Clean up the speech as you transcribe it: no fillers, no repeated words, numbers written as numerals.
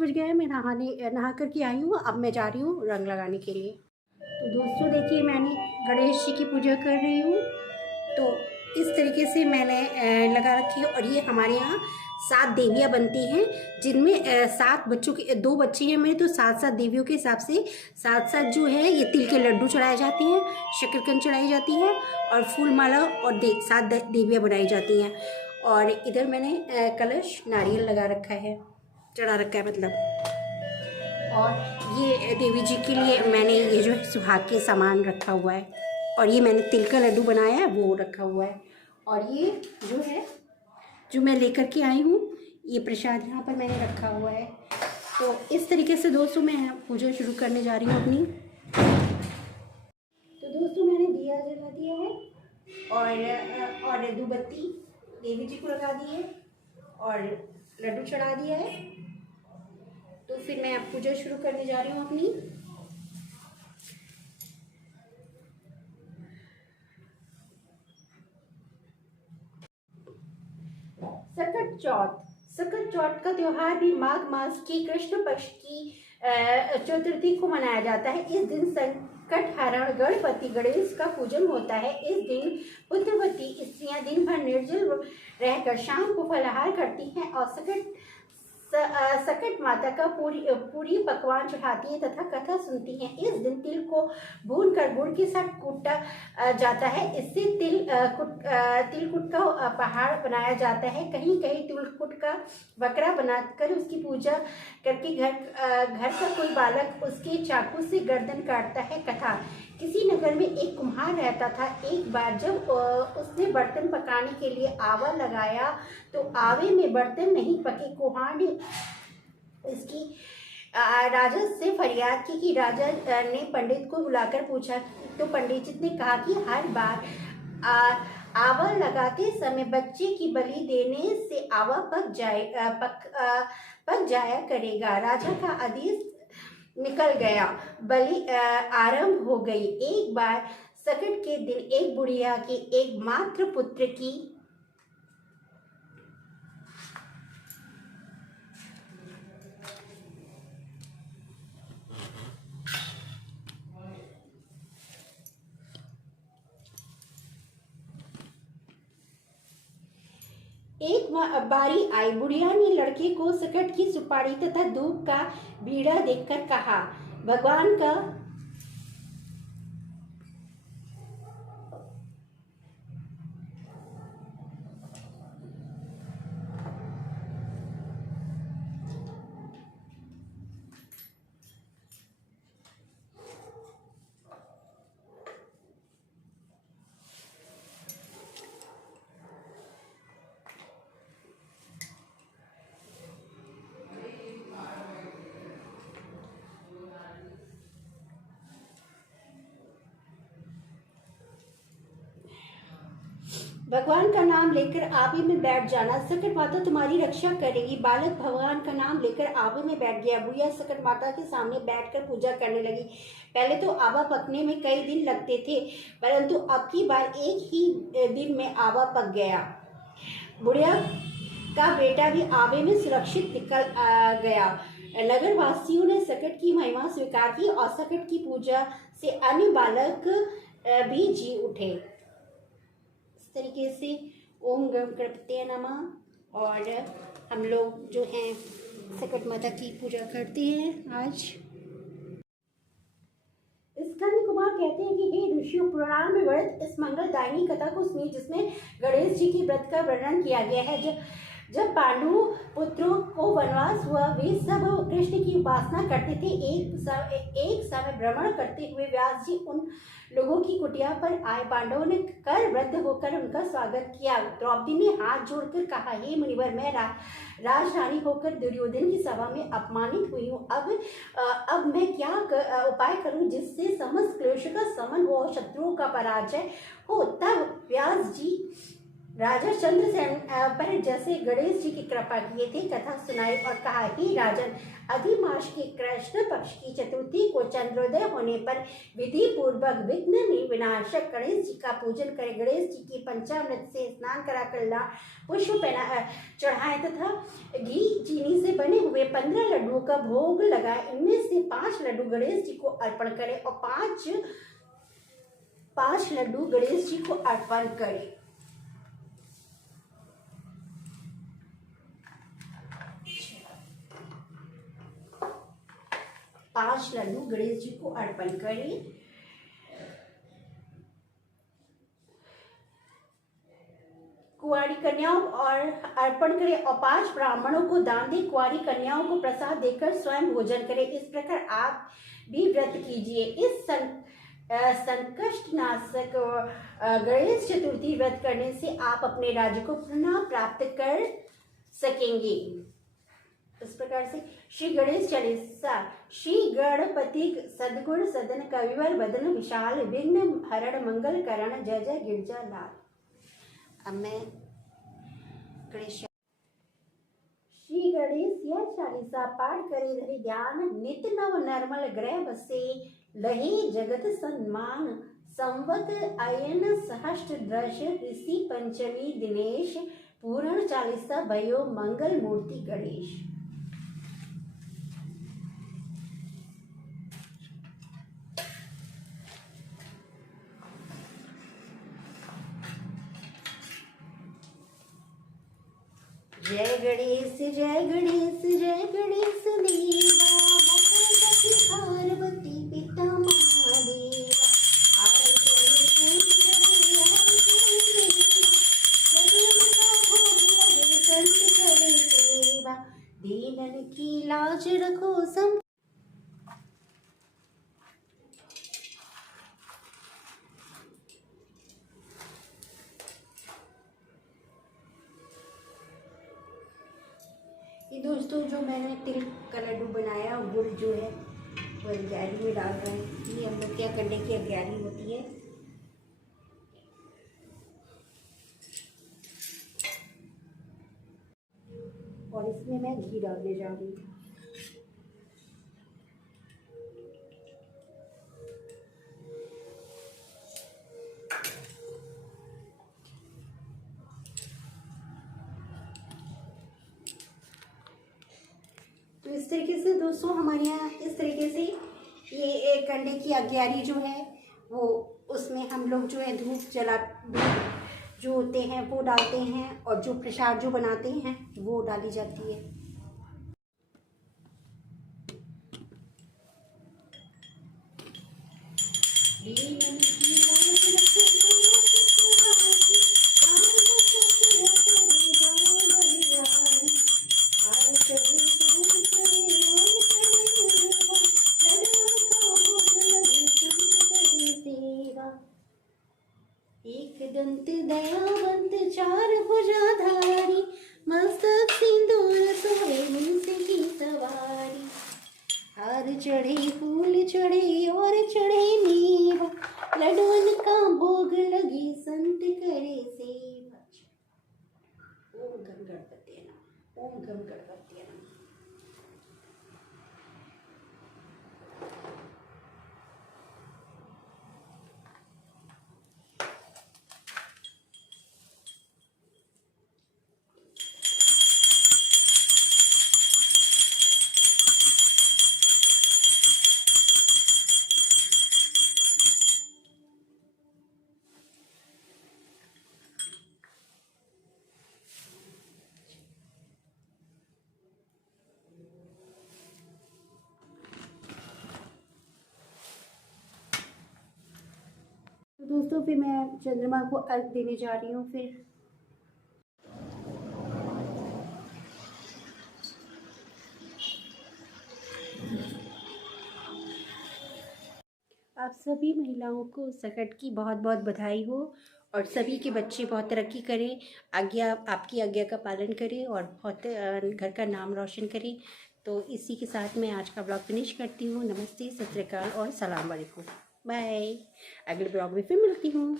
बज गए हैं। मैं नहा करके आई हूँ। अब मैं जा रही हूँ रंग लगाने के लिए। तो दोस्तों देखिए, मैंने गणेश जी की पूजा कर रही हूँ। तो इस तरीके से मैंने लगा रखी है। और ये हमारे यहाँ 7 देवियाँ बनती हैं, जिनमें 7 बच्चों के 2 बच्चे हैं मेरे, तो 7 देवियों के हिसाब से 7 जो है ये तिल के लड्डू चढ़ाए जाते हैं, शक्करकंद चढ़ाई जाती है और फूल माला और 7 देवियाँ बनाई जाती हैं। और इधर मैंने कलश नारियल लगा रखा है, चढ़ा रखा है मतलब। और ये देवी जी के लिए मैंने ये जो है सुहाग के सामान रखा हुआ है। और ये मैंने तिल का लड्डू बनाया है, वो रखा हुआ है। और ये जो है जो मैं लेकर के आई हूँ, ये प्रसाद यहाँ पर मैंने रखा हुआ है। तो इस तरीके से दोस्तों मैं पूजा शुरू करने जा रही हूँ अपनी। तो दोस्तों मैंने दिया जला दिया है और धूपबत्ती देवी जी को लगा दी है और लड्डू चढ़ा दिया है। तो फिर मैं अब पूजा शुरू करने जा रही हूँ अपनी। सकट चौथ का त्योहार भी माघ मास की कृष्ण पक्ष की चतुर्थी को मनाया जाता है। इस दिन संकट हरण गणपति गणेश का पूजन होता है। इस दिन पुत्रवती स्त्रियां दिन भर निर्जल रहकर शाम को फलाहार करती हैं और सकट माता का पूरी पकवान चढ़ाती हैं तथा कथा सुनती हैं। इस दिन तिल को भून कर गुड़ के साथ कूटा जाता है। इससे तिलकुट का पहाड़ बनाया जाता है। कहीं कहीं तिलकुट का बकरा बनाकर उसकी पूजा करके घर का कोई बालक उसके चाकू से गर्दन काटता है। कथा, किसी नगर में एक कुम्हार रहता था। एक बार जब उसने बर्तन पकाने के लिए आवा लगाया तो आवे में बर्तन नहीं पके। कुम्हार ने इसकी राजा से फरियाद की कि राजा ने पंडित को बुलाकर पूछा, तो पंडित जी ने कहा कि हर बार आवा लगाते समय बच्चे की बलि देने से आवा पक जाया करेगा। राजा का आदेश निकल गया, बलि आरंभ हो गई। एक बार सकट के दिन एक बुढ़िया के एक मात्र पुत्र की एक बारी आई। बुढ़िया ने लड़के को सकट की सुपारी तथा धूप का बीड़ा देखकर कहा, भगवान का भगवान का नाम लेकर आवे में बैठ जाना, सकट माता तुम्हारी रक्षा करेगी। बालक भगवान का नाम लेकर आवे में बैठ गया। बुढ़िया सकट माता के सामने बैठकर पूजा करने लगी। पहले तो आवा पकने में कई दिन लगते थे, परंतु अब की बार एक ही दिन में आवा पक गया। बुढ़िया का बेटा भी आवे में सुरक्षित निकल गया। नगर वासियों ने सकट की महिमा स्वीकार की और सकट की पूजा से अन्य बालक भी जी उठे। इस तरीके से ओम गणपते नमः। और हम लोग जो हैं सकट माता की पूजा करते हैं आज। स्कंद कुमार कहते हैं कि हे ऋषियों, पुराण में वर्णित इस मंगलदायिनी कथा को सुनिए, जिसमें गणेश जी की व्रत का वर्णन किया गया है। जब पांडु पुत्रों को वनवास हुआ, वे सब कृष्ण की उपासना करते थे। एक समय भ्रमण करते हुए व्यास जी उन लोगों की कुटिया पर आए। पांडवों ने कर वृद्ध होकर उनका स्वागत किया। द्रौपदी ने हाथ जोड़कर कहा, हे मुनिवर, मैं राजरानी होकर दुर्योधन की सभा में अपमानित हुई हूँ। अब मैं क्या उपाय करूं जिससे समस्त क्लेश का शमन हो और शत्रुओं का पराजय हो। तब राजा चंद्रसेन पर जैसे गणेश जी की कृपा किए थे, कथा सुनाई और कहा, ही राजन, अधिमास की कृष्ण पक्ष की चतुर्थी को चंद्रोदय होने पर विधि पूर्वक विघ्न विनाशक गणेश जी का पूजन करें। गणेश जी की पंचामृत से स्नान कराकर लाल पुष्प चढ़ाए तथा घी चीनी से बने हुए 15 लड्डुओं का भोग लगाए। इनमें से 5 लड्डू गणेश जी को अर्पण करें और 5 लड्डू गणेश जी को अर्पण करें। 5 लड्डू गणेश जी को अर्पण करें। कुंवारी कन्याओं और अर्पण करें और 5 ब्राह्मणों को दान दें। कुंवारी कन्याओं को प्रसाद देकर स्वयं भोजन करें। इस प्रकार आप भी व्रत कीजिए। इस संकष्ट नाशक गणेश चतुर्थी व्रत करने से आप अपने राज्य को पुनः प्राप्त कर सकेंगे। इस प्रकार से श्री गणेश चालीसा। श्री गणपति सदगुण सदन कविवर वदन विशाल विघ्न हरण मंगल करण जय जय गिरजा लाल। अब मैं गणेश श्री गणेश यह चालीसा पाठ करे धरे ध्यान। नित नव निर्मल ग्रह बसे लहे जगत सम्मान। संवत अयन सहस्त्र दृश ऋषि पंचमी दिनेश। पूर्ण चालीसा भयो मंगल मूर्ति गणेश। जय गणेश जय गणेश जय गणेश देवा। पार्वती पिता महादेवा। दीनन की लाज रखो सम। ये दोस्तों जो मैंने तिल का लड्डू बनाया, गुड़ जो है वो अग्यारी में डाल रहे हैं। ये हम लोग क्या करने की अग्यारी होती है। और इसमें मैं घी डालने जा रही हूँ। तो इस तरीके से दोस्तों हमारे यहाँ इस तरीके से ये एक कंडे की अग्यारी जो है वो, उसमें हम लोग जो है धूप जो होते हैं वो डालते हैं और जो प्रसाद जो बनाते हैं वो डाली जाती है। एक दंत दयावंत चार भुजाधारी। मस्तक सिंदूर सोहे मुंस की सवारी। हार चढ़े फूल चढ़े और चढ़े मेवा। लड्डून का भोग लगी संत करे सेवा। ओम गम गणपति नमः। ओम गम गणपति नमः। तो दोस्तों फिर मैं चंद्रमा को अर्घ देने जा रही हूँ। फिर आप सभी महिलाओं को सकट की बहुत बहुत बधाई हो और सभी के बच्चे बहुत तरक्की करें, आपकी आज्ञा का पालन करें और बहुत घर का नाम रोशन करें। तो इसी के साथ मैं आज का ब्लॉग फिनिश करती हूँ। नमस्ते, सत श्री अकाल और सलाम वालेकुम। बाय। अगले ब्लॉग में फिर मिलती हूँ।